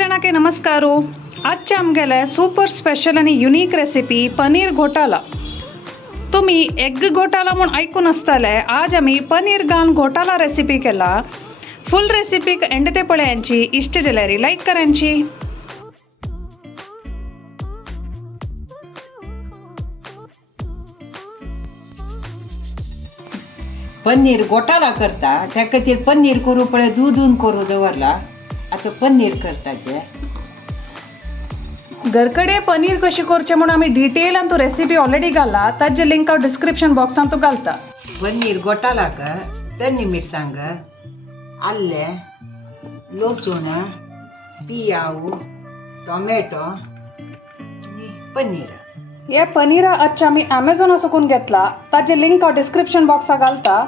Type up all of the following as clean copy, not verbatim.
जणांके नमस्कारो. आजच्या आमगेले super special आणि युनिक रेसिपी पनीर घोटाला. तुम्ही एग घोटाला म्हणून ऐकून असताले. आज आम्ही पनीर घालून घोटाला रेसिपी केला. फुल रेसिपी एंड ते पळयांची. इष्ट जाल्यार लाईक करांची. पनीर घोटाला करता त्या खातीर पनीर करू पळय दूधून करू दवरला. आता पनीर करताचे घरकडे पनीर कशी करचे म्हणून आम्ही डिटेल आणि तो रेसिपी ऑलरेडी घाला. ताजे लिंक हांव डिस्क्रिप्शन बॉक्सान तो घालता. पनीर घोटालाक तन्नी मिरसांग आल्ले लसूण पियाव टोमॅटो आणि पनीर. हे पनीर आजच्या आम्ही अमेझॉन साकून घेतला. ताजे लिंक हांव डिस्क्रिप्शन बॉक्सा घालता.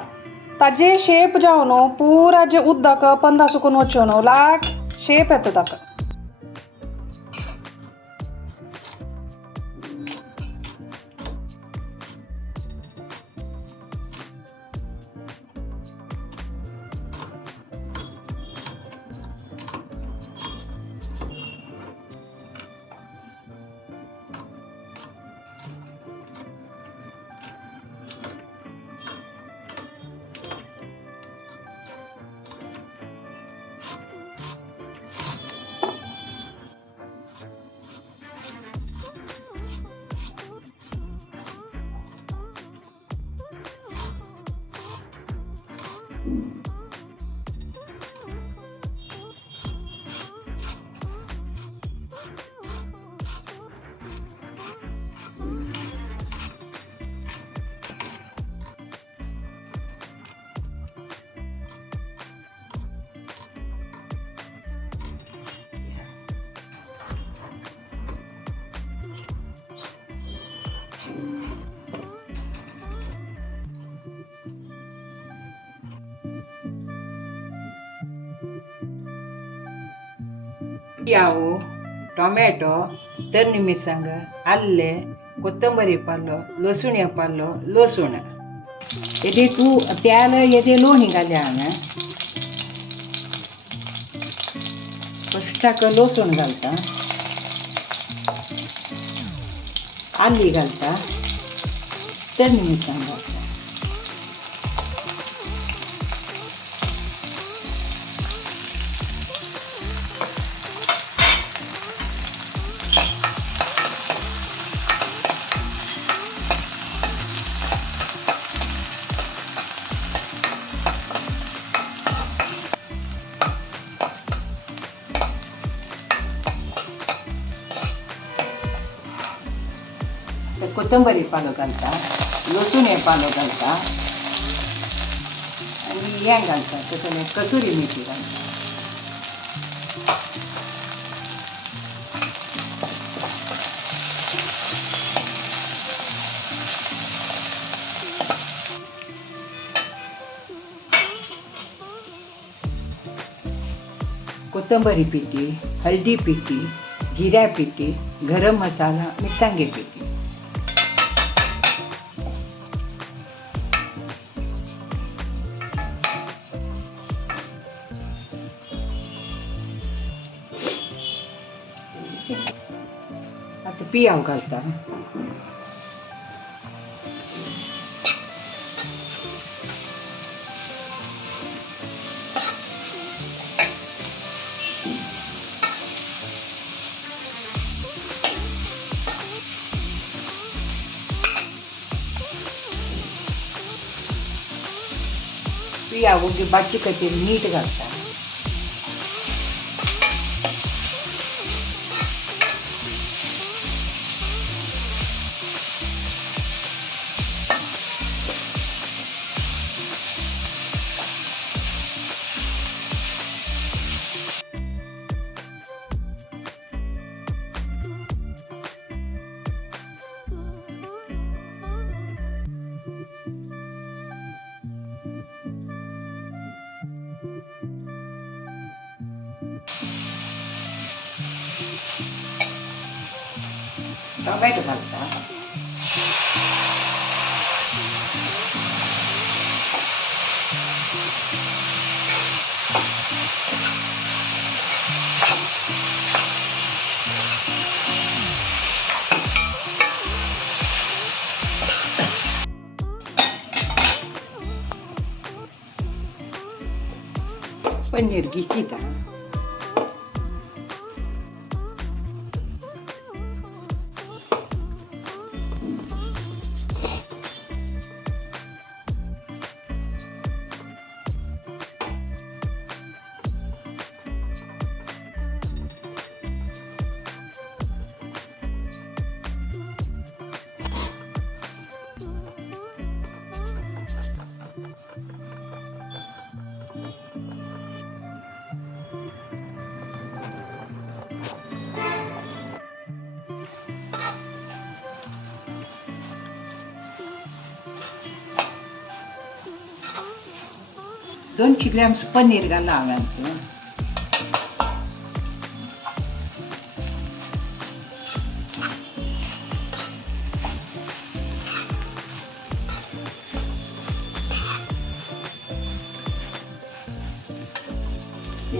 ताजे शेप जावन पुरा जे उदक पंदा सुकून वचून लाट शेप येता ताका. पियाव टोमॅटो तन्नी मिरसांग आल्ले कोथंबरी पालो लसूण पालो लसूण येते तू त्याला येते लोणी घाले हांगा. फस्टाक लसूण घालता आली घालता तन्नी मिरसांग घालता. कोथंबरी पालो घालता लसूण पालो घालता आणि हें घालता तसले कसुरी मेथी घालता. कोथंबरी पिठी हळदी पिठी जिऱ्या पिठी गरम मसाला मिरसांगे पिठी. आता पियाव घालता पियाव बाची खातीर मीठ घालता. टोमॅटो घालता पनीर घिसीता. दोन ग्रॅम पनीर घाला हांवें.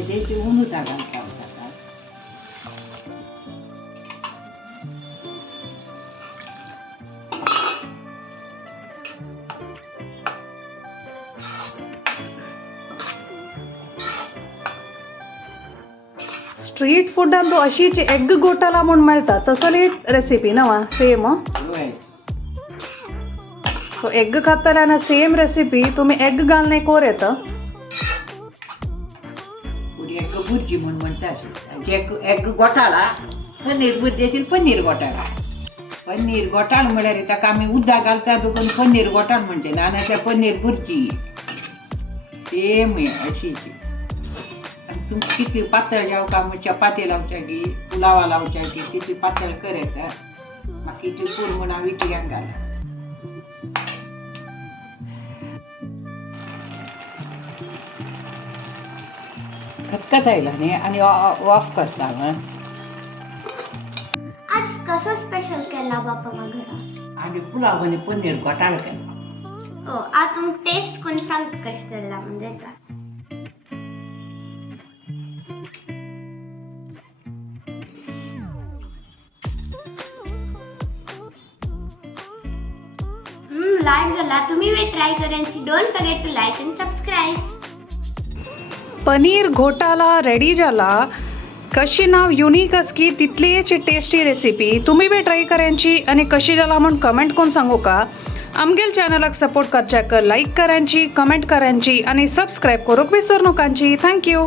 तेचे उंदूता घालता. स्ट्रीट फूडान तो अशीच एग घोटाला म्हणून मेळटा तसलीच रेसिपी नवा सेम. सो एग खाताना सेम रेसिपी तुम्ही एग घालणे कोर येतं. एग भुर्जी म्हणून म्हणतात. एग घोटाला पनीर भुर्जेतील पनीर घोटाला. पनीर घोटाळ म्हळ्यार ताका आमी उदक घालता देखून पनीर घोटाळ म्हणटे ना. आनी त्या पनीर भुर्जी सेम अशी. तुमची किती पातळ जाव का मग चपाती लावच्या की पुलावा लावच्या की किती पातळ करायचा मग किती पुरमणा विटयान घाला. खतखत आयला न्ही आणि ऑफ करता. आज कसं स्पेशल केला बापा घरात? आणि पुलाव आणि पनीर घोटाळा केला. हो, आज तुम्ही टेस्ट कोण सांग कशी केला म्हणजे का? लाईक झाला तुम्ही वे ट्राय करायची. Don't forget to like and subscribe. Paneer घोटाला रेडी झाला. कशी नाव युनिक असकी तितलीच टेस्टी रेसिपी तुम्ही बी ट्राय करायची आणि कशी झाला म्हणून कमेंट करून सांगू का. आमगेल चॅनलाक सपोर्ट करच्या लाईक करायची, कमेंट करायची आणि सबस्क्राईब करूक विसरू नकांची. थँक्यू.